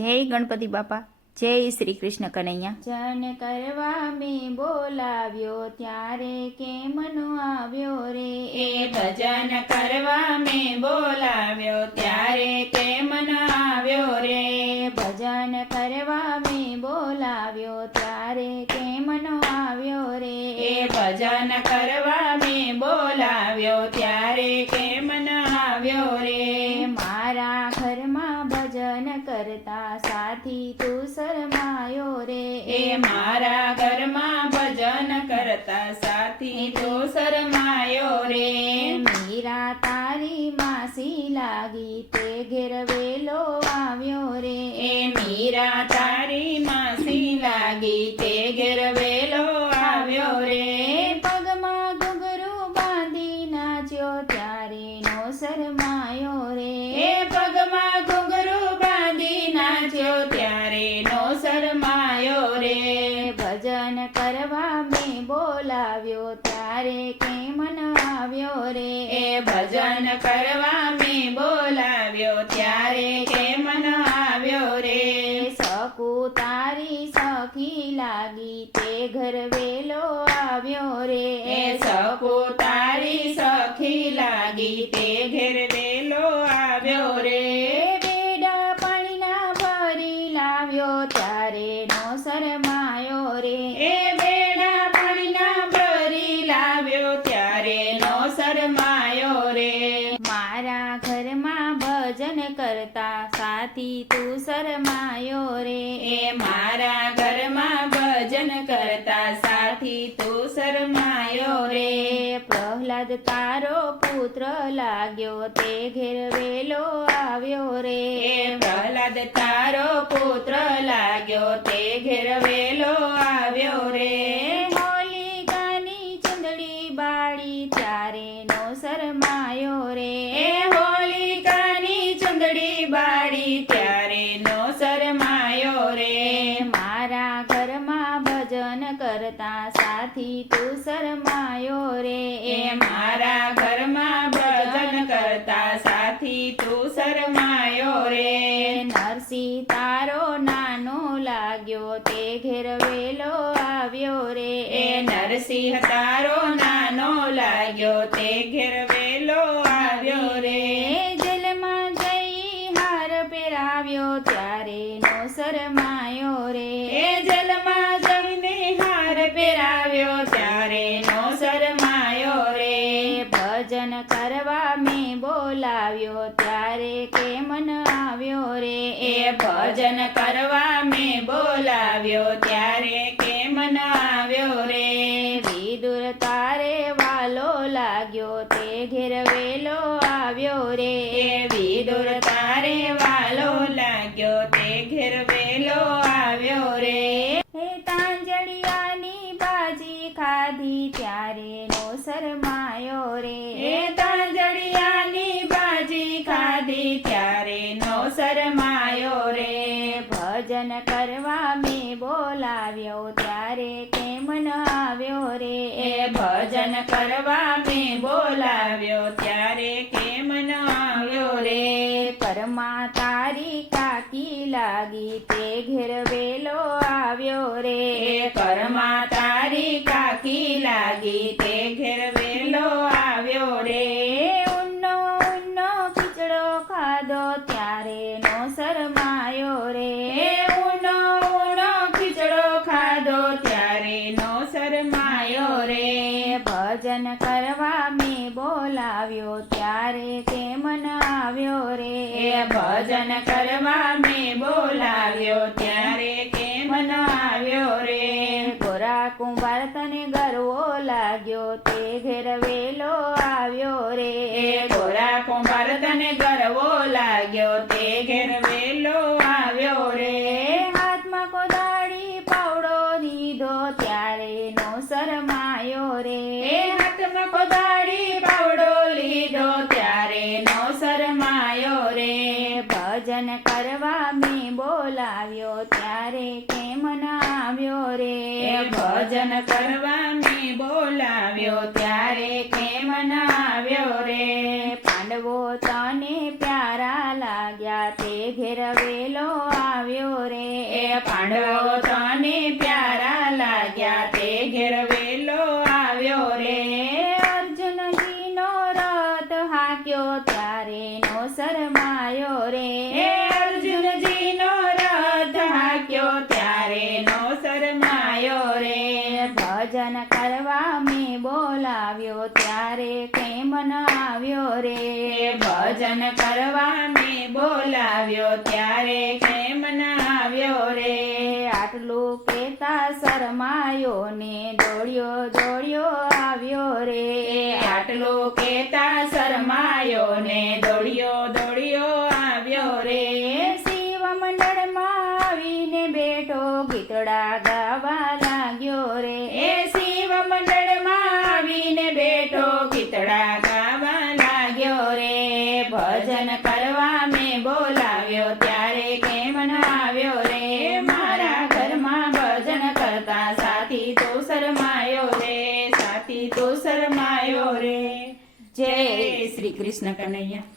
જય ગણપતિ બાપા જય શ્રી કૃષ્ણ કનૈયા. જન કરવા મેં બોલાવ્યો ત્યારે કેમનો આવ્યો રે? એ ભજન કરવા મેં બોલાવ્યો ત્યારે કેમનો ન આવ્યો રે? ભજન કરવા મેં બોલાવ્યો ત્યારે કેમનો આવ્યો રે? એ ભજન કરવા મેં બોલાવ્યો કરતા સાથી તું શરમાયો રે. એ મારા ઘરમાં ભજન કરતા સાથી તો શરમાયો રે. મીરા તારી માસી લાગી તે ઘેર વેલો આવ્યો રે. એ મીરા તારી માસી લાગી તે ઘેર વેલો આવ્યો રે. પગમાં ઘુઘરું બાંધી નાચ્યો ત્યારે નો શરમાયો રે. કરવા મેં બોલાવ્યો ત્યારે કેમ ન આવ્યો રે? એ ભજન કરવા મેં બોલાવ્યો ત્યારે કેમ ન આવ્યો રે? સકુ તારી સખી લાગી તે ઘર વેલો આવ્યો રે. એ સકુ તારી સખી લાગી તે ઘેર વેલો આવ્યો રે. કરતા સાથી તું શરમાયો રે એ મારા ઘરમાં ભજન કરતા સાથી તું શરમાયો રે પ્રહલાદ તારો પુત્ર લાગ્યો તે ઘેર વેલો આવ્યો રે એ પ્રહલાદ તારો પુત્ર લાગ્યો તે ઘેર વેલો આવ્યો તું શરમાયો રે. એ મારા ઘરમાં ભજન કરતા સાથી તું શરમાયો રે. નરસિંહ તારો નાનો લાગ્યો તે ઘેરવેલો આવ્યો રે. એ નરસિંહ તારો નાનો લાગ્યો તે ઘેર વેલો આવ્યો રે જેલમાં જઈ હાર પહેરાવ્યો ત્યારે નો શરમાયો રે એ જલમાં જઈને હાર પહેરાવ્યો ત્યારે નો શરમાયો રે ભજન કરવા મેં બોલાવ્યો ત્યારે કેમ ન આવ્યો રે એ ભજન કરવા મેં બોલાવ્યો, ત્યારે કેમ ન આવ્યો રે? વિદુર તારે વાલો લાગ્યો, તે ઘેર વેલો આવ્યો રે. વિદુર તારે વાલો લાગ્યો, તે ઘેર ભજન કરવા મેં બોલાવ્યો. ત્યારે તે મન આવ્યો રે. એ ભજન કરવા મેં બોલાવ્યો. ત્યારે કે મન આવ્યો રે. ગોરા કુંભાર તને ગરવો લાગ્યો. તે ઘેર વેલો આવ્યો રે. એ ગોરા કુંભાર તને ગરવો લાગ્યો. તે ઘેર વેલો આવ્યો રે. હાથમાં કોદાળી પાવડો દીધો ત્યારે નો શરમાયો રે એ હાથમાં કોદાળી પાવડો લીધો ત્યારે નો શરમાયો રે ભજન કરવા મેં બોલાવ્યો ત્યારે કેમ ન આવ્યો રે એ ભજન કરવાની બોલાવ્યો ત્યારે કેમ મનાવ્યો રે? પાંડવો તને પ્યારા લાગ્યા તે ઘેર વેલો આવ્યો રે. એ પાંડવો તને પ્યારા લાગ્યા તે ઘેર વેલો આવ્યો રે. અર્જુનજીનો રથ હાક્યો ત્યારે નો શરમાયો રે. ત્યારે કેમ ન આવ્યો રે. ભજન કરવા મેં બોલાવ્યો ત્યારે કેમ ન આવ્યો રે. આટલું કેતા શરમાયો ને દોડ્યો દોડ્યો આવ્યો રે. આટલું કેતા શરમાયો ને દોડ્યો દોડ્યો આવ્યો રે. શિવ મંડળમાં આવીને બેઠો ગીતડા ગાવા લાગ્યો રે. એ ગીતડા ગાવા લાગ્યો રે. ભજન કરવા મેં બોલાવ્યો, ત્યારે કેમ ના આવ્યો રે? મારા ઘરમાં ભજન કરતા સાથી તો શરમાયો રે, સાથી તો શરમાયો રે. જય શ્રી કૃષ્ણ કનૈયા.